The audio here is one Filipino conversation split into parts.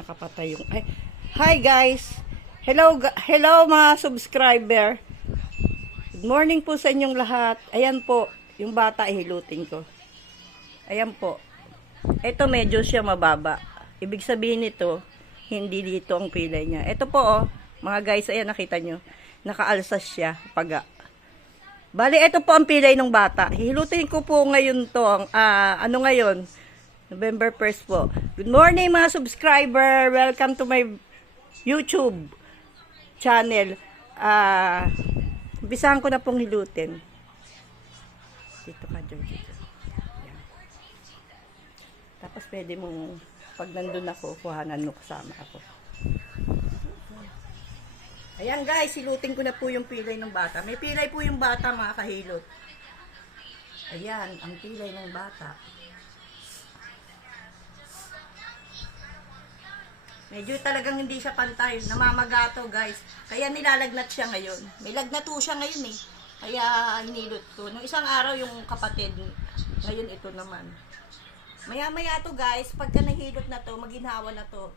Nakapatay yung... Ay, hi guys! Hello mga subscriber. Good morning po sa inyong lahat. Ayan po, yung bata ihilutin ko. Ayan po. Ito medyo siya mababa. Ibig sabihin nito, hindi dito ang pilay niya. Ito po oh, mga guys, ayan nakita nyo. Nakaalsas siya, paga. Bali, ito po ang pilay ng bata. Hihilutin ko po ngayon to. Ano ngayon? November 1st po. Good morning mga subscriber. Welcome to my YouTube channel. Umpisahan ko na pong hilutin. Dito ka, George. Yan. Tapos pwede mong, pag nandun ako, kuhanan mo kasama ako. Ayan guys, hilutin ko na po yung pilay ng bata. May pilay po yung bata mga kahilot. Ayan, ang pilay ng bata. Medyo talagang hindi siya pantay. Namamagato guys. Kaya nilalagnat siya ngayon. May lagnato siya ngayon eh. Kaya hinilot ko. Nung isang araw yung kapatid. Ngayon ito naman. Maya-maya to guys. Pagka nahilot na to, maginhawa na to.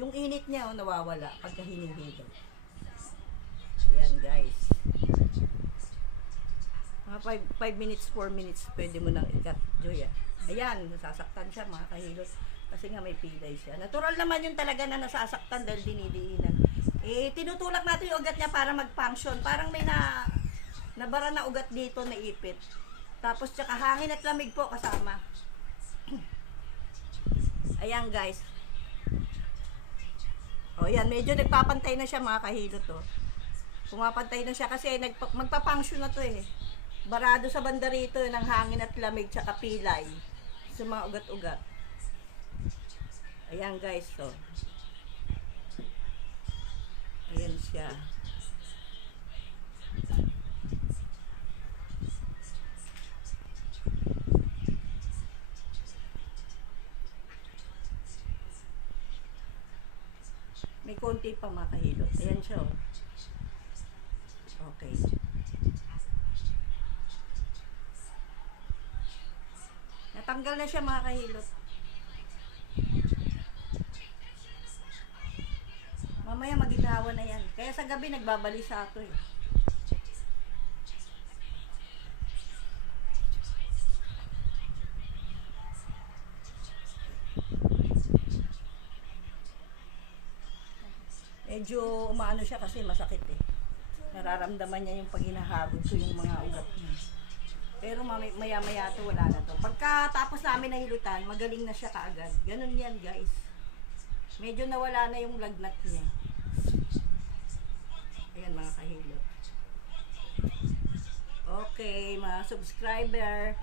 Yung init niya oh, nawawala pagka hinihilot. Ayan guys. Mga 5 minutes, 4 minutes. Pwede mo nang ikat. Joya. Ayan, nasasaktan siya mga kahilot. Kasi nga may pilay siya. Natural naman yun talaga na nasasaktan dahil dinidiinan. Eh, tinutulak natin yung ugat niya para mag-function. Parang may nabara na ugat dito na ipit. Tapos tsaka hangin at lamig po kasama. Ayan guys. O yan, medyo nagpapantay na siya mga kahilot to. Pumapantay na siya kasi magpa-function na to eh. Barado sa banda rito ng hangin at lamig tsaka pilay. Sa mga ugat-ugat. Ayan guys, so. Ayan siya. May konti pa mga kahilot. Ayan siya, oh. Okay. Natanggal na siya mga kahilot. Mamaya maginawa na yan. Kaya sa gabi nagbabalisa ito eh. Medyo umaano siya kasi masakit eh. Nararamdaman niya yung pag hinahagod ko yung mga ugat niya. Pero maya-maya ito wala na to. Pagkatapos namin nahilutan, magaling na siya kaagad. Ganun yan guys. Medyo nawala na yung lagnat niya. Ayan mga kahilot. Okay, mga subscriber.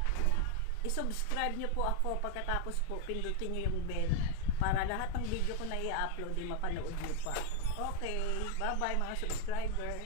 I-subscribe nyo po ako pagkatapos po pindutin nyo yung bell para lahat ng video ko na i-upload ay mapanood nyo pa. Okay, bye-bye mga subscriber.